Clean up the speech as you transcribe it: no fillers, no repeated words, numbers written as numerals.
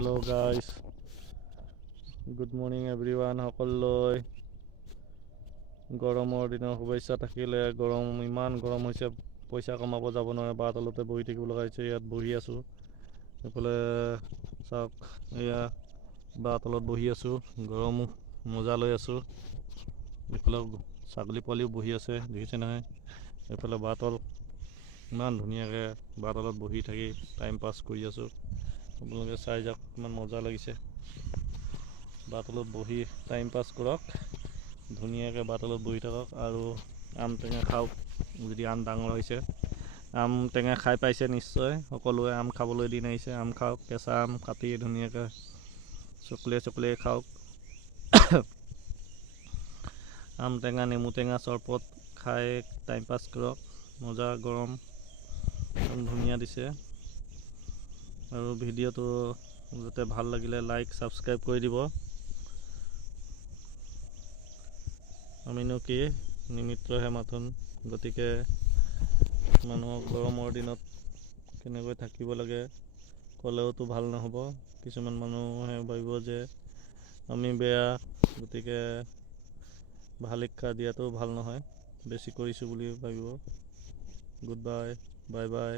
Hello' guys, good morning everyone. সকলোলৈ গৰমৰ দিনৰ শুভেচ্ছা থাকিলে। ইমান গৰম হৈছে, পইচা কমাব যাব নোৱাৰে, বাৰ তলতে বহি থাকিব লগা হৈছে। ইয়াত বহি আছোঁ, এইফালে চাওক, এয়া বাৰ তলত বহি আছোঁ, গৰম মজা লৈ আছোঁ। এইফালে ছাগলী পোৱালিও বহি আছে, দেখিছে নহয়। এইফালে বাৰতল, ইমান ধুনীয়াকৈ বাৰতলত বহি থাকি টাইম পাছ কৰি আছোঁ। আপোনালোকে চাই যাওক, কিমান মজা লাগিছে। বাৰতলত বহি টাইম পাছ কৰক, ধুনীয়াকৈ বাৰতলত বহি থাকক আৰু আম টেঙা খাওক। যদি আম ডাঙৰ হৈছে, আম টেঙা খাই পাইছে নিশ্চয়, সকলোৱে আম খাবলৈ দিন আহিছে। আম খাওক, কেঁচা আম কাটি ধুনীয়াকৈ চকলিয়াই খাওক। আম টেঙা, নেমু টেঙা চৰবত খাই টাইম পাছ কৰক। মজা গৰম একদম ধুনীয়া দিছে। আৰু ভিডিঅ'টো যাতে ভাল লাগিলে লাইক ছাবস্ক্ৰাইব কৰি দিব। আমিনো কি, নিমিত্ৰহে মাথোন। গতিকে মানুহক গৰমৰ দিনত কেনেকৈ থাকিব লাগে ক'লেওতো ভাল নহ'ব। কিছুমান মানুহে ভাবিব যে আমি বেয়া, গতিকে ভাল শিক্ষা দিয়াটো ভাল নহয়, বেছি কৰিছোঁ বুলি ভাবিব। Good bye, bye bye.